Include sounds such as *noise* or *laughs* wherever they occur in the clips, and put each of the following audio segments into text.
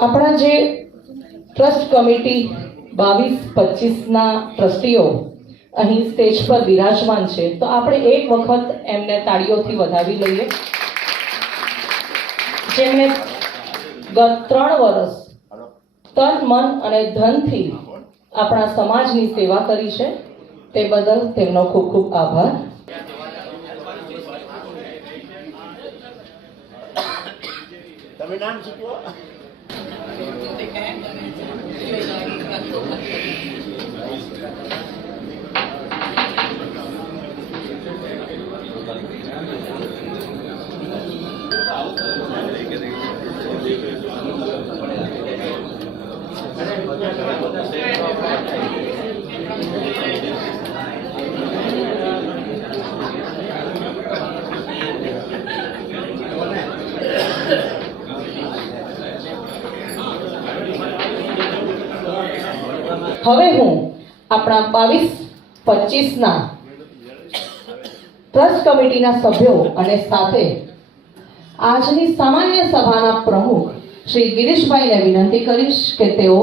આપણા જે trust committee બાવીસ, પચીસના ટ્રસ્ટીઓ અહીં સ્ટેજ પર બિરાજમાન છે, તો આપણે એક વખત એમને તાળીઓથી વધાવી લઈએ. જેમણે ગત ત્રણ વર્ષ તન, મન અને ધનથી આપણા સમાજની સેવા કરી છે, તે બદલ તેમનો ખૂબ ખૂબ આભાર. તમે નામ શીખવો હવે હું આપણા બાવીસ પચીસના ટ્રસ્ટ કમિટીના સભ્યો અને સાથે આજની સામાન્ય સભાના પ્રમુખ શ્રી ગિરીશભાઈને વિનંતી કરીશ કે તેઓ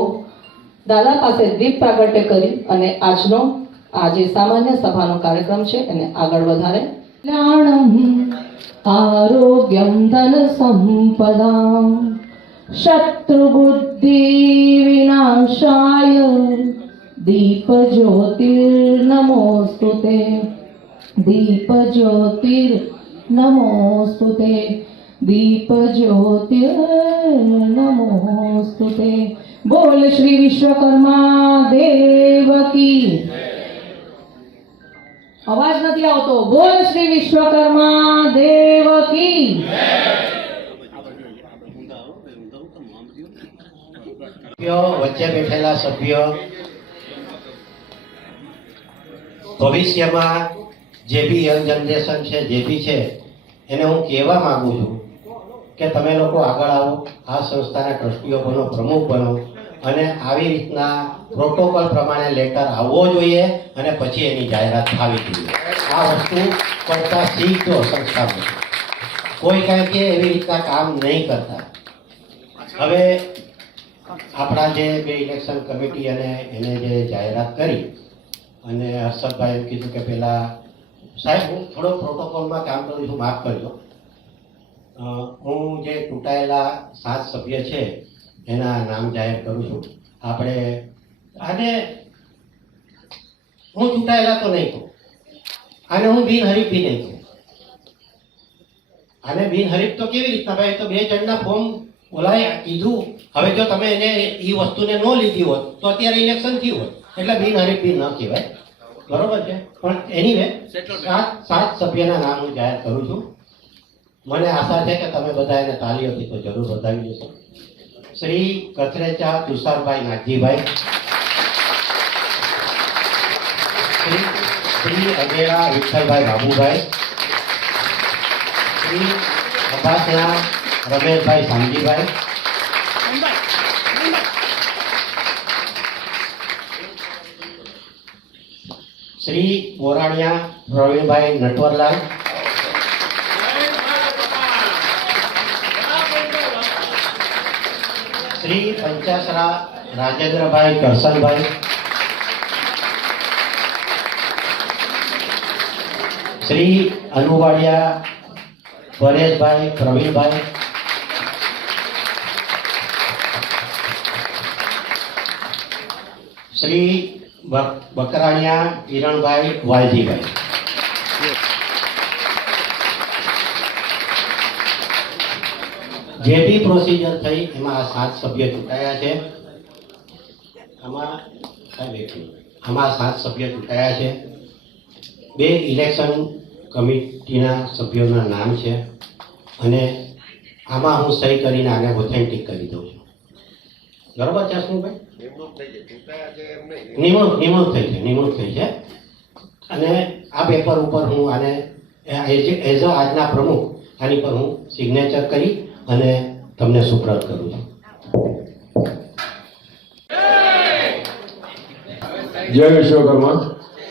દાદા પાસે દીપ પ્રાગટ્ય કરી અને આજનો આ જે સામાન્ય સભાનો કાર્યક્રમ છે એને આગળ વધારે. આરોગ્યમ ધન સંપદા શત્રુબુદ્ધિ વિનાશાય. દીપ જ્યોતિર્નમોસ્તુ તે દીપ જ્યોતિર નમોસ્તુ તે દીપ જ્યોતિર નમોસ્તુ તે બોલ શ્રી વિશ્વકર્મા દેવ કી અવાજ નથી આવતો બોલ શ્રી વિશ્વકર્મા દેવ કી સભ્યો વચ્ચે બેઠેલા સભ્યો ભવિષ્યમાં જે બી યંગ જનરેશન છે, જે બી છે, એને હું કહેવા માગું છું કે તમે લોકો આગળ આવો, આ સંસ્થાના ટ્રસ્ટીઓ બનો, પ્રમુખ બનો અને આવી રીતના પ્રોટોકોલ પ્રમાણે લેટર આવવો જોઈએ અને પછી એની જાહેરાત થવી જોઈએ. આ વસ્તુ કરતા શીખજો સંસ્થામાં. કોઈ કાંઈ કે એવી રીતના કામ નહીં કરતા. હવે આપણા જે બે ઇલેક્શન કમિટી અને એને જે જાહેરાત કરી અને હર્ષદભાઈ એમ કીધું કે પેલા, સાહેબ, હું થોડો પ્રોટોકોલમાં કામ કરું છું, માફ કરજો. હું જે ચૂંટાયેલા સાત સભ્ય છે, એના નામ જાહેર કરું છું. આપણે આને હું ચૂંટાયેલા તો નહીં કહું આને હું બિનહરીફ બી નહીં કહું આને બિનહરીફ તો કેવી રીતના? ભાઈ તો બે જણના ફોર્મ બોલાય, કીધું. હવે જો તમે એને એ વસ્તુને ન લીધી હોત, તો અત્યારે ઇલેક્શન થયું હોત. એટલે બિનહરીફ ન કહેવાય. બરોબર છે? પણ એનીવે સાત સાત સભ્યના નામ હું જાહેર કરું છું. મને આશા છે કે તમે બધા એને તાલીઓથી તો જરૂર બતાવી દેશો શ્રી કથરેચા તુષારભાઈ નાગજીભાઈ. શ્રી શ્રી અગેરા વિઠ્ઠલભાઈ બાબુભાઈ. શ્રી અબાસણા રમેશભાઈ સામજીભાઈ. શ્રી બોરાણિયા પ્રવીણભાઈ નટવરલાલ. શ્રી પંચાસરા રાજેન્દ્રભાઈ કરસનભાઈ. શ્રી અનુવાડિયા પરેશભાઈ પ્રવીણભાઈ. શ્રી બકરાણિયા કિરણભાઈ વાલજીભાઈ. જે બી પ્રોસિજર થઈ, એમાં આ સાત સભ્ય ચૂંટાયા છે. આમાં. આમાં સાત સભ્ય ચૂંટાયા છે. બે ઇલેક્શન કમિટીના સભ્યોના નામ છે. અને આમાં હું સહી કરીને આને ઓથેન્ટિક કરી દઉં છું. બરોબર છે અશ્વિનભાઈ? નિમણૂક નિમણૂક થઈ છે નિમણૂક થઈ છે અને આ પેપર ઉપર હું આને એઝ અ આજના પ્રમુખ આની પર હું સિગ્નેચર કરી અને તમને સુપ્રત કરું છું. જય વિશ્વકર્મા.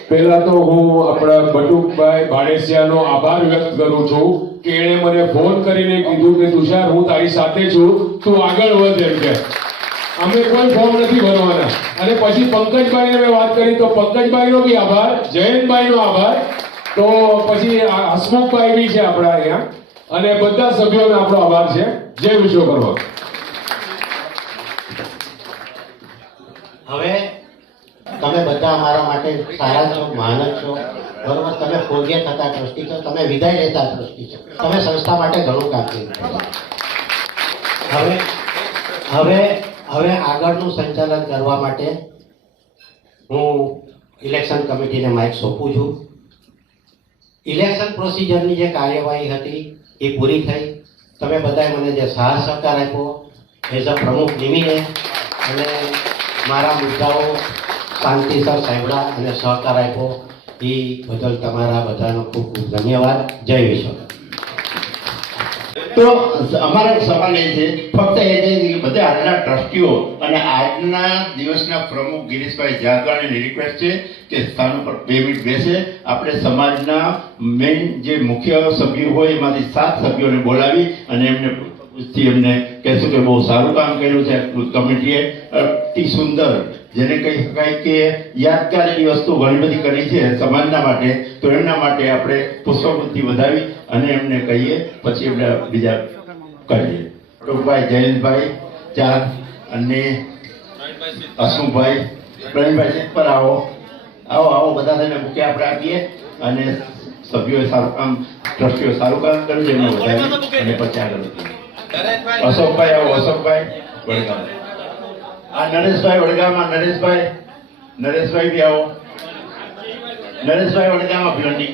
પહેલા તો હું આપણા બટુકભાઈ ભાડેસિયાનો આભાર વ્યક્ત કરું છું કે એણે મને ફોન કરીને કીધું કે તુષાર હું તારી સાથે છું તું આગળ વધ એમ કે. અમે કોઈ ફોર્મ નથી ભરવાના. અને પછી પંકજભાઈને મેં વાત કરી, તો પંકજભાઈનો બી આભાર, જયંતભાઈનો આભાર. તો પછી હસમુખભાઈ બી છે આપણા અહીંયા. અને બધા સભ્યોનો આપણો આભાર છે. જય વિશ્વકર્મા. હવે તમે બધા અમારા માટે સારા છો, મહાન છો. બરોબર, તમે ફોરગેટ થતા ટ્રસ્ટી છો, તમે વિદાય લેતા ટ્રસ્ટી છો. તમે સંસ્થા માટે ઘણું કામ કર્યું. હવે હવે હવે આગળનું સંચાલન કરવા માટે હું ઇલેક્શન કમિટીને માઇક સોંપું છું. ઇલેક્શન પ્રોસિજરની જે કાર્યવાહી હતી એ પૂરી થઈ. તમે બધાએ મને જે સાહસ સહકાર આપ્યો એઝ અ પ્રમુખ નિમીને અને મારા મુદ્દાઓ શાંતિસર સાંભળા અને સહકાર આપ્યો. એ બદલ તમારા બધાનો ખૂબ ખૂબ ધન્યવાદ. જય વિશ્વ તો અમારો સવાલ એ છે, ફક્ત એ બધા આજના ટ્રસ્ટીઓ અને આજના દિવસના પ્રમુખ ગિરીશભાઈ જાદવાણીની રિક્વેસ્ટ છે કે સ્થાન ઉપર બે મિનિટ બેસે. આપણે સમાજના મેઇન જે મુખ્ય સભ્યો હોય, એમાંથી સાત સભ્યોને બોલાવી અને એમને એમને કહેશું કે બહુ સારું કામ કર્યું છે. કમિટીએ અતિ સુંદર, જેને કહી શકાય કે યાદગાર એવી વસ્તુ ઘણી બધી કરી છે સમાજના માટે. તો એમના માટે આપણે પુષ્પવૃત્તિ વધાવી અને એમને કહીએ, પછી એમને બીજા કરીએ ટોકભાઈ, જયંતભાઈ, ચાર અને હસમુખભાઈ પ્રવીણભાઈ છે પર આવો. આવો આવો બધા થઈને મૂકે આપણે આપીએ અને સભ્યોએ સારું કામ ટ્રસ્ટીઓ સારું કામ કર્યું એમને વધાવી અને પછી આગળ અશોકભાઈ આવો, અશોકભાઈ. વડગામ. આ નરેશભાઈ વડગામમાં, નરેશભાઈ. નરેશભાઈ બી આવો. નરેશભાઈ વડગામ અભિવંડી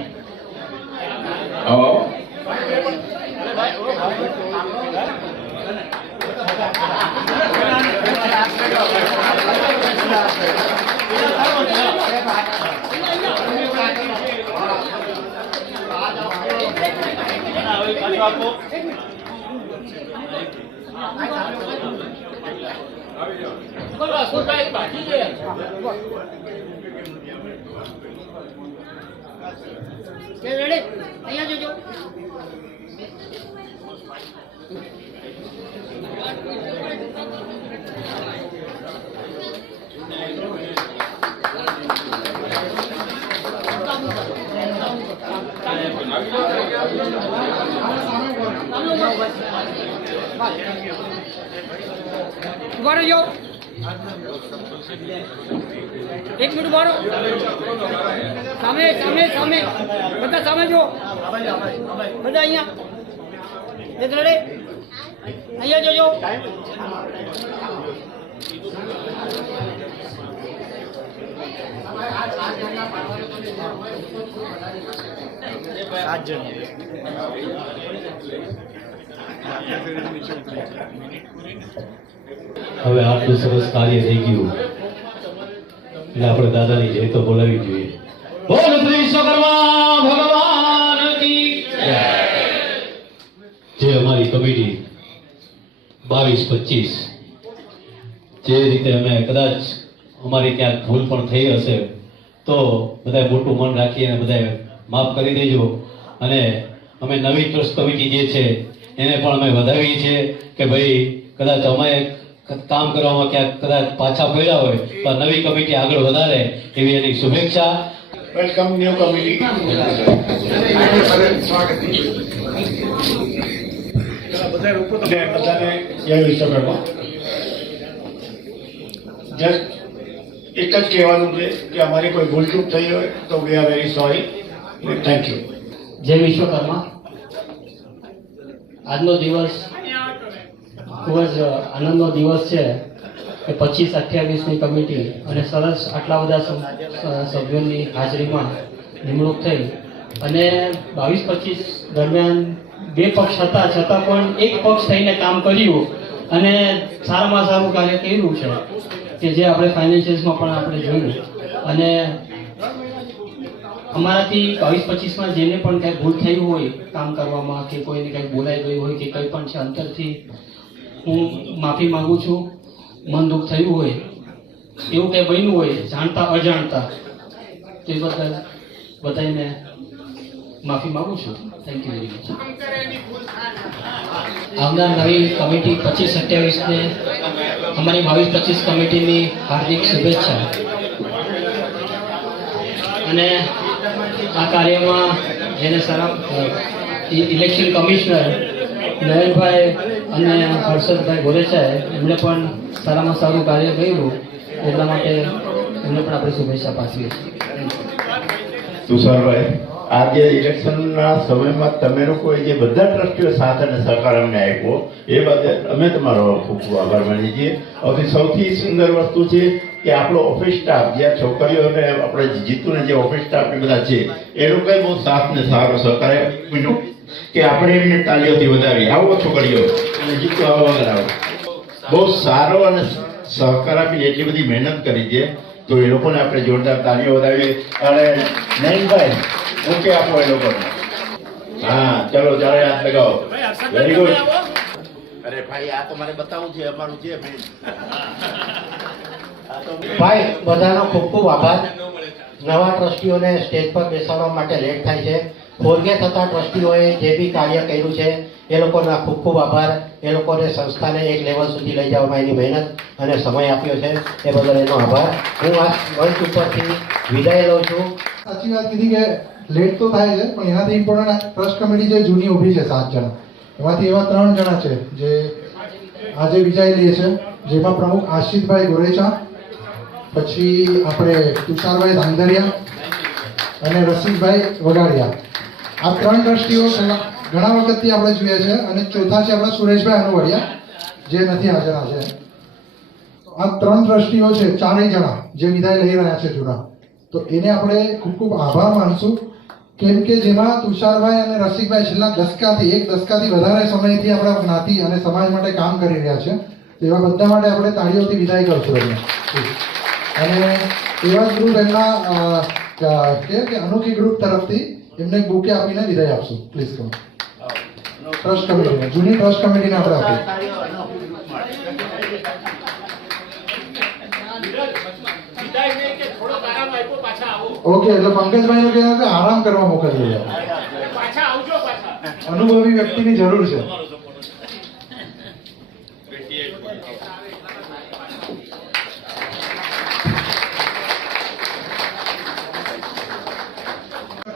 આવો આવો કે રેડી અહીંયા જોજો. ઊભા રહેજો. એક મિનિટ મારો સામે સામે સામે. બધા સામે જો બધા અહીંયા. એક રેડી. અહીંયા જોજો. હવે આટલું સરસ કાર્ય થઈ ગયું. એટલે આપણે દાદાની જય તો બોલાવી જોઈએ. બોલ શ્રી વિશ્વકર્મા ભગવાન કી જે અમારી કમિટી બાવીસ પચીસ. જે રીતે અમે કદાચ અમારી ક્યાંક ભૂલ પણ થઈ હશે, તો બધાએ મોટું મન રાખી અને બધાએ માફ કરી દેજો. અને અમે નવી ટ્રસ્ટ કમિટી જે છે એને પણ અમે વધાવી છે કે ભાઈ કદાચ અમે કામ કરવામાં ક્યાંક કદાચ પાછા પડ્યા હોય તો આ નવી કમિટી આગળ વધારે એવી એની શુભેચ્છા. વેલકમ ન્યુ કમિટી બધાને જય વિશ્વકર્મા જસ્ટ એક જ કહેવાનું છે કે અમારી કોઈ ભૂલચૂક થઈ હોય તો we are very sorry thank you જય વિશ્વકર્મા આજનો દિવસ ખૂબ જ આનંદનો દિવસ છે કે પચીસ અઠ્યાવીસની કમિટી અને સરસ આટલા બધા સભ્યોની હાજરીમાં નિમણૂક થઈ. અને બાવીસ પચીસ દરમિયાન બે પક્ષ હતા, છતાં પણ એક પક્ષ થઈને કામ કર્યું અને સારામાં સારું કાર્ય કર્યું છે, કે જે આપણે ફાઇનાન્શિયલ્સમાં પણ આપણે જોયું. અને અમારાથી બાવીસ, પચીસમાં જેને પણ કંઈ ભૂલ થઈ હોય, કામ કરવામાં કે કોઈને કંઈક બોલાઈ ગયું હોય કે કંઈ પણ છે અંતરથી, હું માફી માંગુ છું. મન દુઃખ થયું હોય, એવું કંઈ બન્યું હોય, જાણતા, અજાણતા, તે બદલ બધાને માફી માંગુ છું. થેન્ક યુ વેરી મચ આવનાર નવી કમિટી પચીસ સત્યાવીસને અમારી બાવીસ, પચીસ કમિટીની હાર્દિક શુભેચ્છા. અને આ કાર્યમાં જેને સારા ઇલેક્શન કમિશનર નયનભાઈ અને હર્ષદભાઈ ગોરેચાએ એમણે પણ સારામાં સારું કાર્ય કર્યું. એટલા માટે એમને પણ આપણે શુભેચ્છા પાઠવીએ છીએ. તુષારભાઈ, આજે ઇલેક્શનના સમયમાં તમે લોકોએ જે બધા ટ્રસ્ટીઓ સાથ અને સહકાર અમને આપ્યો, એ બાદ અમે તમારો ખૂબ ખૂબ આભાર માનીએ છીએ. સૌથી સુંદર વસ્તુ છે કે આપણો ઓફિસ સ્ટાફ જે છોકરીઓ છોકરીઓને આપણે જીતુને જે ઓફિસ સ્ટાફ બધા છે એ લોકોએ બહુ સાથ ને સારો સહકાર બીજું કે આપણે એમને તાલીઓથી વધારી આવો છોકરીઓ. અને જીતુ આવો વગર આવો. બહુ સારો અને સહકાર આપીને એટલી બધી મહેનત કરી છે તો એ લોકોને આપણે જોરદાર તાલીઓ વધાવીએ અને નયનભાઈ ઓકે આપો એ લોકોને? હા ચલો ચાલો હાથ લગાવો. વેરી ગુડ અરે ભાઈ આ તો મારે બતાવવું છે અમારું છે main. આ તો ભાઈ, બધાનો ખૂબ ખૂબ આભાર. નવા ટ્રસ્ટીઓને સ્ટેજ પર બેસાડવા માટે લેટ થાય છે. ફોરગે થતા ટ્રસ્ટીઓએ જે બી કાર્ય કર્યું છે, એ લોકોના ખૂબ ખૂબ આભાર. એ લોકોને સંસ્થાને એક લેવલ સુધી લઈ જવામાં એની મહેનત અને સમય આપ્યો છે. એ બદલ એનો આભાર. હું આ મંચ ઉપરથી વિદાય લઉં છું. સાચી વાત કીધી કે લેટ તો થાય છે, પણ એનાથી ઇમ્પોર્ટન્ટ ટ્રસ્ટ કમિટી જે જૂની ઊભી છે સાત જણા. એમાંથી એવા ત્રણ જણા છે જે આજે વિજય લે છે, જેમાં પ્રમુખ આશિતભાઈ ગોરેચા પછી આપણે તુષારભાઈ ધાંધરિયા અને રસિકભાઈ વગાડિયા. આ ત્રણ દ્રષ્ટિઓ ઘણા વખતથી આપણે જોઈએ છે અને ચોથા છે આપણા સુરેશભાઈ અનુવડિયા જે નથી હાજર આજે. આ ત્રણ દ્રષ્ટિઓ છે, ચારેય જણા જે વિદાય લઈ રહ્યા છે જૂના તો એને આપણે ખૂબ ખૂબ આભાર માનશું. કેમ કે જેમાં તુષારભાઈ અને રસિકભાઈ છેલ્લા દસકાથી, એક દસકાથી વધારે સમયથી આપણા જ્ઞાતિ અને સમાજ માટે કામ કરી રહ્યા છે. એવા બધા માટે આપણે તાળીઓથી વિદાય કરશું. એમને અને એવા ગ્રુપ એમના કે અનોખી ગ્રુપ તરફથી એમને એક બુકે આપીને વિદાય આપશું. પ્લીઝ કમ ટ્રસ્ટ કમિટીને જૂની ટ્રસ્ટ કમિટીને આપણે આપીએ. ઓકે એટલે પંકજભાઈ નું કહેવાય કે આરામ કરવા મોકલીએ અનુભવી વ્યક્તિની જરૂર છે.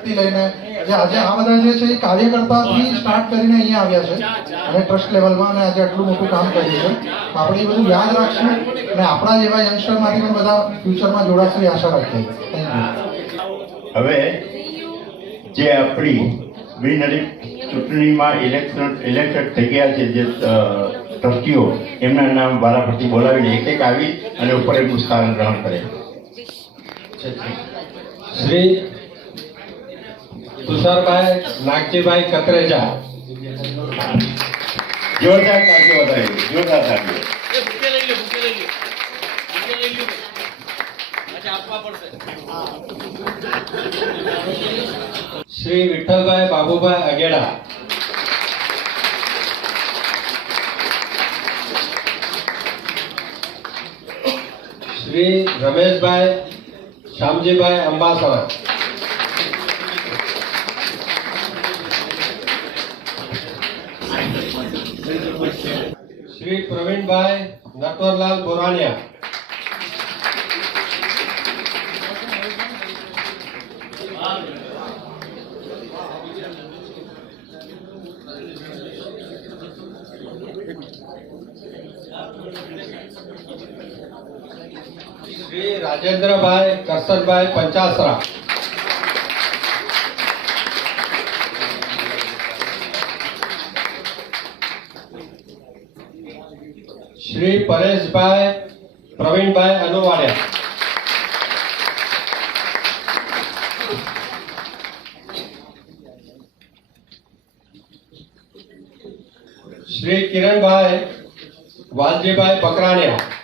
વ્યક્તિ લઈને જે આજે આ બધા જે છે એ કાર્યકર્તાથી સ્ટાર્ટ કરીને અહીંયા આવ્યા છે. અને ટ્રસ્ટ લેવલમાં અને આજે આટલું મોટું કામ કર્યું છે. આપણે એ બધું યાદ રાખશું અને આપણા જેવા યંગસ્ટરમાંથી પણ બધા ફ્યુચરમાં જોડાશે એ આશા રાખીએ. થેન્ક યુ હવે જે આપણી બિનહરીફ ચૂંટણીમાં ઇલેક્શન ઇલેક્ટેડ થઈ ગયા છે જે ટ્રસ્ટીઓ એમના નામ વારાફરતી બોલાવીને એક એક આવી અને ઉપર એમનું સ્થાન ગ્રહણ કરે. શ્રી તુષારભાઈ નાગજીભાઈ કતરેજા જોરદાર તાળીઓ વધાવી જોરદાર તાળીઓ. શ્રી વિઠ્ઠલભાઈ બાબુભાઈ અગેડા શ્રી રમેશભાઈ શ્યામજીભાઈ અંબાસણા. શ્રી પ્રવીણભાઈ નટવરલાલ બોરાણિયા. શ્રી રાજેન્દ્રભાઈ કરસનભાઈ પંચાસરા. શ્રી પરેશભાઈ પ્રવીણભાઈ અનુવાડિયા શ્રી કિરણભાઈ વાલજીભાઈ પકરાણિયા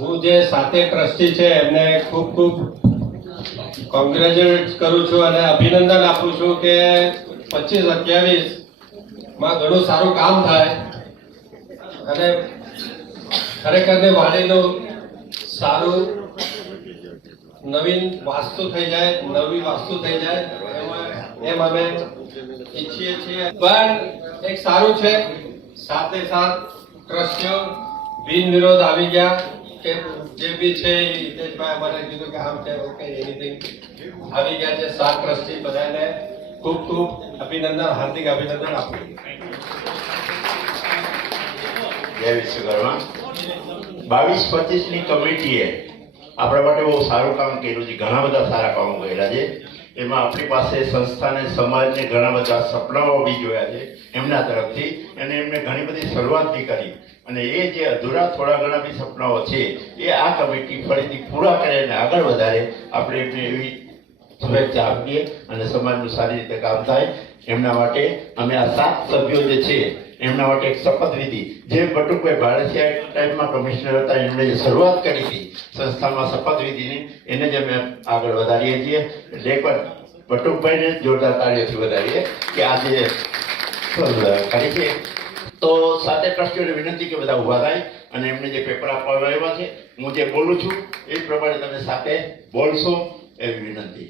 હું જે સાતે ટ્રસ્ટી છે, એમને ખૂબ ખૂબ કોંગ્રેચ્યુલેટ કરું છું અને અભિનંદન આપું છું કે પચીસ અઠ્યાવીસમાં ઘણું સારું કામ થાય. અને ખરેખર વાડીનું સારું નવીન વાસ્તુ થઈ જાય, નવી વાસ્તુ થઈ જાય, એમ અમે ઈચ્છીએ છીએ. પણ એક સારું છે, સાથે સાથ ટ્રસ્ટીઓ બિન વિરોધ આવી ગયા. જે બી છે એ હિતેશભાઈ અમારે કીધું કે આમ છે ઓકે એનીથિંગ આવી ગયા છે સાત ટ્રસ્ટી બધાને ખૂબ ખૂબ અભિનંદન, હાર્દિક અભિનંદન આપું. જય વિશ્વકર્મા. બાવીસ પચીસની કમિટીએ આપણા માટે બહુ સારું કામ કર્યું છે. ઘણા બધા સારા કામો કર્યા છે. એમાં આપણી પાસે સંસ્થાને સમાજને ઘણા બધા સપનાઓ બી જોયા છે એમના તરફથી. અને એમને ઘણી બધી શરૂઆત બી કરી. અને એ જે અધૂરા થોડા ઘણા બી સપનાઓ છે, એ આ કમિટી ફરીથી પૂરા કરે અને આગળ વધારે આપણે એમને એવી શુભેચ્છા આપીએ અને સમાજનું સારી રીતે કામ થાય. એમના માટે અમે આ સાત સભ્યો જે છે, એમના માટે એક શપથવિધિ જે બટુકભાઈ ભારતીય ટાઈમમાં કમિશનર હતા, એમણે જે શરૂઆત કરી હતી, સંસ્થામાં શપથવિધિની એને જ અમે આગળ વધારીએ છીએ. એટલે એકવાર બટુકભાઈને જોરદાર તાળીઓથી વધારીએ કે આજે કરી છે? તો સાથે ટ્રસ્ટીઓને વિનંતી કે બધા ઊભા થાય અને એમને જે પેપર આપવામાં આવ્યા છે, હું જે બોલું છું, એ પ્રમાણે તમે સાથે બોલશો એવી વિનંતી.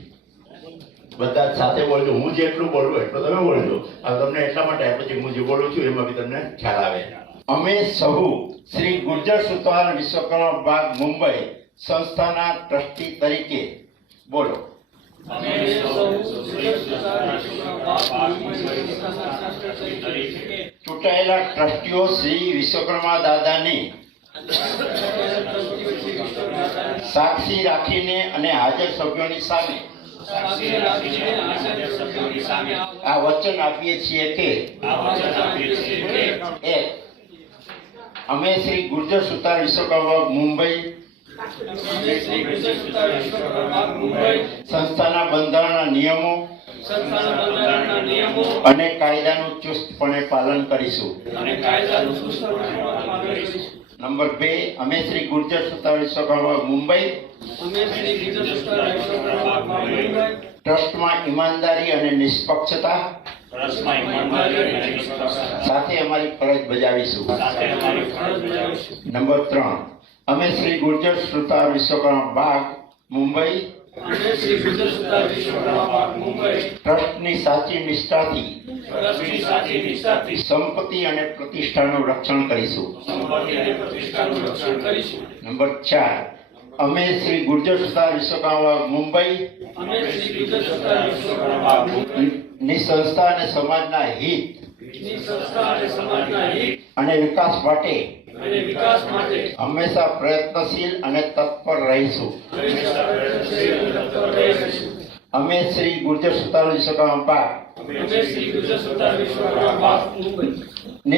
બધા સાથે બોલજો હું જેટલું બોલું એટલું તમે બોલજો આ તમને એટલા માટે આપ્યું છે હું જે બોલું છું, એમાં બી તમને ખ્યાલ આવે. અમે સહુ શ્રી ગુર્જર સુતાર વિશ્વકર્મા બાગ મુંબઈ સંસ્થાના ટ્રસ્ટી તરીકે બોલો. ચૂંટાયેલા ટ્રસ્ટીઓ શ્રી વિશ્વકર્મા દાદાની સાક્ષી રાખીને અને હાજર સભ્યોની સામે આ વચન આપીએ છીએ કે અમે શ્રી ગુર્જર સુતાર વિશ્વકર્મા મુંબઈ સંસ્થાના બંધારણના નિયમો અને કાયદાનું ચુસ્તપણે પાલન કરીશું. નંબર બે અમે શ્રી ગુર્જર સત્તાવીસ મુંબઈ. ટ્રસ્ટમાં ઈમાનદારી અને નિષ્પક્ષતા. સાથે અમારી ફરજ બજાવીશું. નંબર ત્રણ અમે શ્રી ગુર્જર શ્રોતા વિશ્વકર્મા બાગ મુંબઈ. ટ્રસ્ટની સાચી નિષ્ઠાથી સંપત્તિ અને પ્રતિષ્ઠાનું રક્ષણ કરીશું. નંબર ચાર અમે શ્રી ગુર્જર સુતાર વિશ્વકર્મા મુંબઈ ની સંસ્થા અને સમાજના હિત અને વિકાસ માટે હંમેશા પ્રયત્નશીલ અને તત્પર રહીશું. અમે શ્રી ગુર્જર સુતાર વિશ્વકર્મા પાકની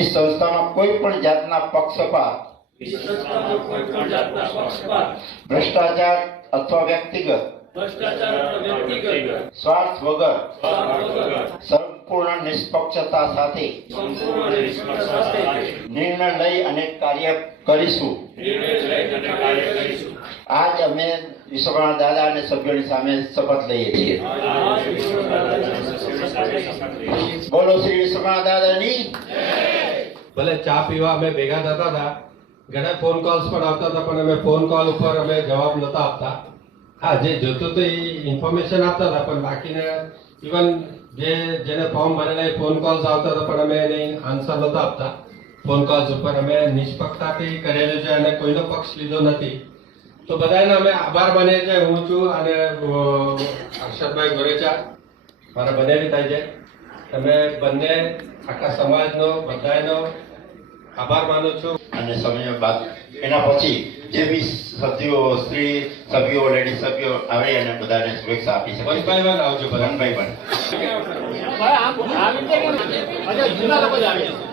સંસ્થામાં કોઈ પણ જાતના પક્ષપાત ભ્રષ્ટાચાર અથવા વ્યક્તિગત સ્વાર્થ વગર સંપૂર્ણ નિષ્પક્ષતા સાથે નિર્ણય લઈ અને કાર્ય કરીશું. આજ અમે વિશ્વકર્મા દાદા અને સભ્યોની સામે શપથ લઈએ છીએ. બોલો શ્રી વિશ્વકર્મા દાદાની. ભલે ચા પીવા અમે ભેગા થતા હતા ઘણા ફોન કોલ્સ પણ આવતા હતા પણ અમે ફોન કોલ ઉપર અમે જવાબ નતા આપતા. હા જે જોતું હતું એ ઇન્ફોર્મેશન આપતા હતા પણ બાકીના ઇવન જે જેને ફોર્મ ભરેલા એ ફોન કોલ્સ આવતા હતા, પણ અમે એને આન્સર નહોતા આપતા. ફોન કોલ્સ ઉપર અમે નિષ્પક્ષતાથી કરેલું છે અને કોઈનો પક્ષ લીધો નથી. તો બધાને અમે આભાર માનીએ છીએ. હું છું અને હર્ષદભાઈ ગોરેચા. મારા બંને થાય છે. તમે બંને આખા સમાજનો બધાનો આભાર માનું છું. અને સમય બાદ એના પછી જે બી સભ્યો સ્ત્રી સભ્યો લેડી સભ્યો આવે અને બધાને શુભેચ્છા આપી છે વન બાય વન આવજો બધા. વનભાઈ પણ. અચ્છા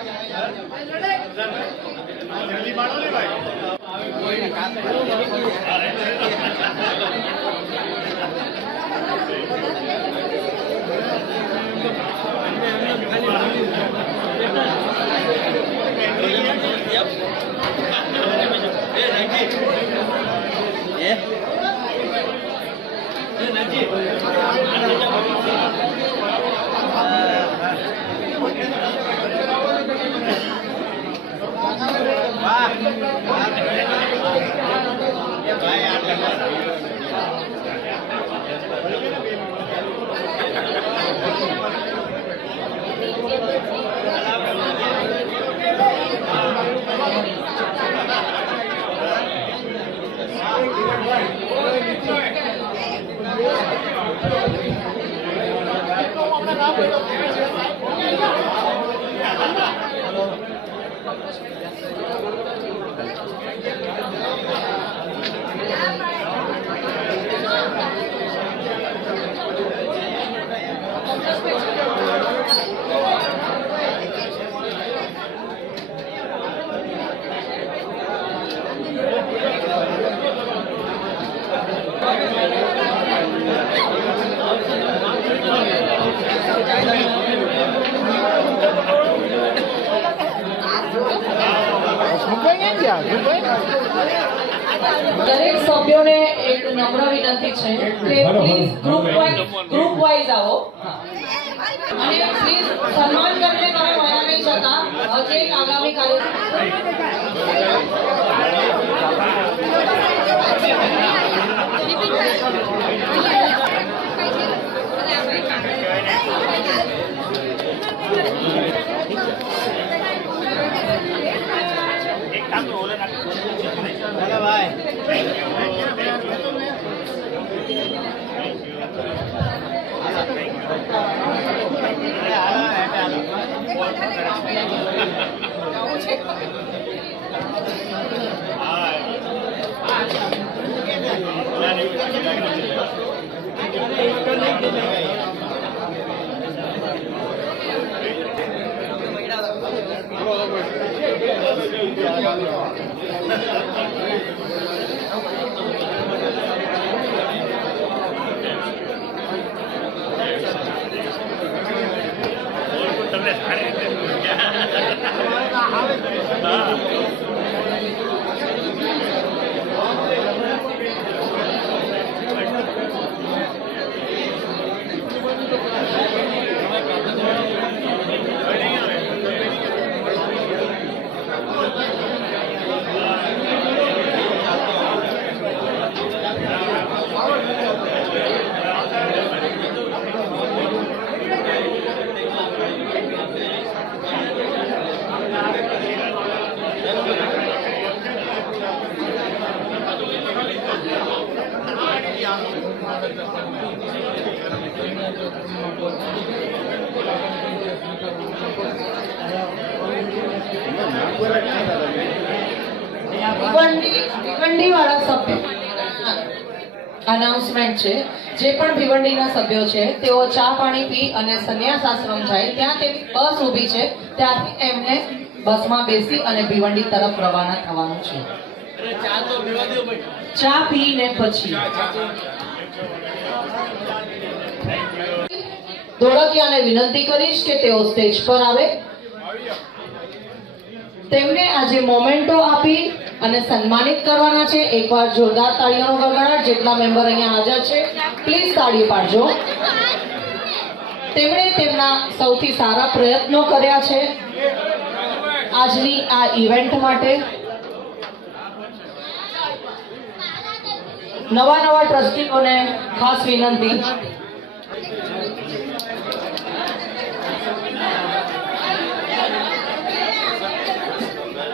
જ આવી એક મિનિટ એ જોજો તો તમે કેમ બોલો છો? અહીંયાથી આવતું જૂના ટ્રસ્ટીઓ. અહીંયા, અહીંયા ફરી જાઓ. દરેક સભ્યોને એક નમ્ર વિનંતી છે કે please group wise group wise આવો. અને પ્લીઝ સન્માન કરીને તમે વયા નહીં જતા. હજી એક આગામી કાર્ય *laughs* ભિવંડી *laughs* ભિવંડીવાળા સભ્યો. અનાઉન્સમેન્ટ છે. જે પણ ભિવંડીના સભ્યો છે તેઓ ચા પાણી પી અને સંન્યાસ આશ્રમ જાય. ત્યાં તે બસ ઊભી છે. ત્યાંથી એમને બસમાં બેસી અને ભિવંડી તરફ રવાના થવાનું છે. ચા પીને પછી ધોળકિયાને વિનંતી કરીશ કે તેઓ સ્ટેજ પર આવે. તેમને આજે મોમેન્ટો આપી અને સન્માનિત કરવાના છે. એકવાર જોરદાર તાળીઓનો ગગડાટ જેટલા મેમ્બર અહીંયા હાજર છે પ્લીઝ તાળી પાડજો. તેમણે તેમના સૌથી સારા પ્રયત્નો કર્યા છે. આજની આ ઇવેન્ટ માટે નવા નવા ટ્રસ્ટીઓને ખાસ વિનંતી.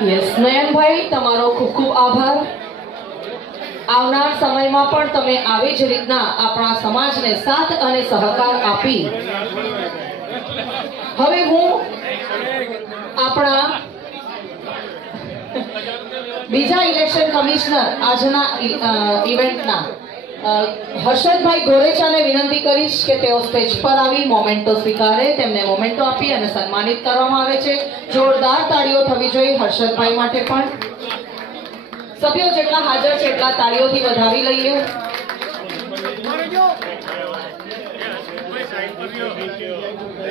યસ, નયનભાઈ, તમારો ખૂબ ખૂબ આભાર. આવનાર સમયમાં પણ તમે આવી જ રીતના આપણા સમાજને સાથ અને સહકાર આપી. હવે હું આપણા બીજા ઇલેક્શન કમિશનર આજના ઇવેન્ટના હર્ષદભાઈ ગોરેચાને વિનંતી કરીશ કે તેઓ સ્ટેજ પર આવી મોમેન્ટો સ્વીકારે તેમને મોમેન્ટો આપી અને સન્માનિત કરવામાં આવે છે. જોરદાર તાળીઓ થવી જોઈએ હર્ષદભાઈ માટે પણ. સભ્યો જેટલા હાજર છે એટલા તાળીઓથી વધાવી લઈએ.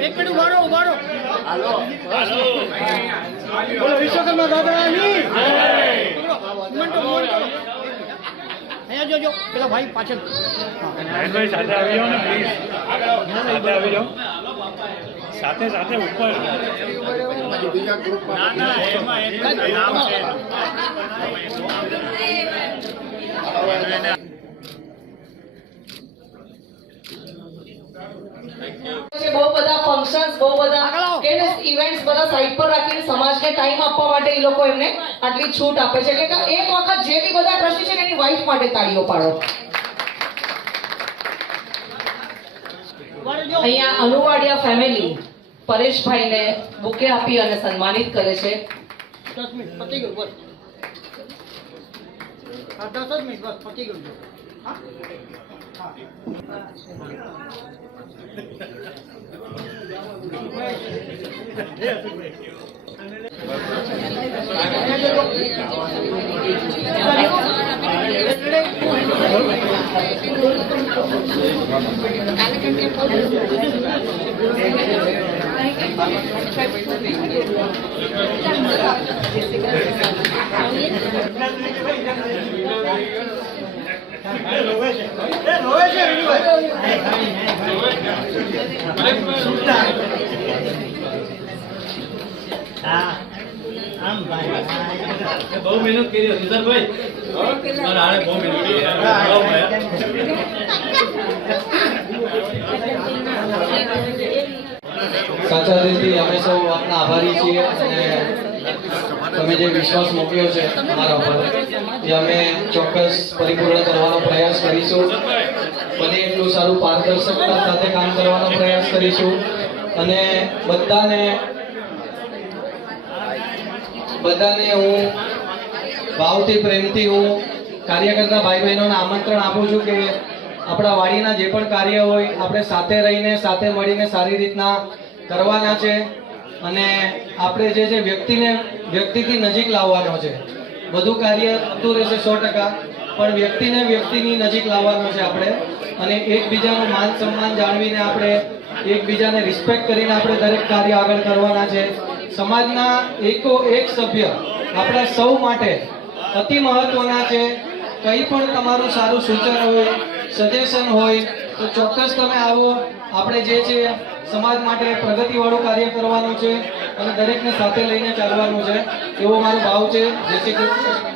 એક મિનિટ બોલો વિશ્વકર્મા દાદાની મોમેન્ટો મોન્ટો અહીંયા જોજો પેલા ભાઈ પાછળ. આવી જાઓ આવી જાઓ. સાથે સાથે ઉપર. નામ છે. બહુ બધા ફંક્શન્સ બહુ બધા કે ઇવેન્ટ્સ બધા સાઈડ પર રાખીને સમાજને ટાઈમ આપવા માટે એ લોકો એમને આટલી છૂટ આપે છે. એટલે કે એક વખત જે બી બધા ટ્રસ્ટી છે એની વાઈફ માટે તાળીઓ પાડો. અહીંયા અનુવાડિયા ફેમિલી પરેશભાઈને બુકે આપી અને સન્માનિત કરે છે. દસ મિનિટ પતી ગયું બસ. હા દસ જ મિનિટ બસ પતી ગયું. હા બહુ મહેનત કરી હતી સર ભાઈ બહુ મહેનત કરી સાચા દિલથી અમે સૌ આપના આભારી છીએ અને તમે જે વિશ્વાસ મૂક્યો છે અમારા ઉપર એ અમે ચોક્કસ પરિપૂર્ણ કરવાનો પ્રયાસ કરીશું. બને એટલું સારું પારદર્શકતા સાથે કામ કરવાનો પ્રયાસ કરીશું. અને બધાને બધાને હું ભાવથી પ્રેમથી હું કાર્યકર્તા ભાઈ બહેનોને આમંત્રણ આપું છું કે આપણા વાડીના જે પણ કાર્ય હોય આપણે સાથે રહીને સાથે મળીને સારી રીતના કરવાના છે. અને આપણે જે છે વ્યક્તિને, વ્યક્તિથી નજીક લાવવાનો છે. બધું કાર્ય થતું રહેશે સો ટકા, પણ વ્યક્તિને વ્યક્તિની નજીક લાવવાનો છે આપણે. અને એકબીજાનું માન સન્માન જાળવીને આપણે એકબીજાને રિસ્પેક્ટ કરીને આપણે દરેક કાર્ય આગળ કરવાના છે. સમાજના એકો એક સભ્ય આપણા સૌ માટે અતિ મહત્વના છે. કંઈ પણ તમારું સારું સૂચન હોય સજેશન હોય, તો ચોક્કસ તમે આવો. આપણે જે છે સમાજ માટે પ્રગતિવાળું કાર્ય કરવાનું છે અને દરેકને સાથે લઈને ચાલવાનું છે. એવો મારો ભાવ છે. જય શ્રી કૃષ્ણ.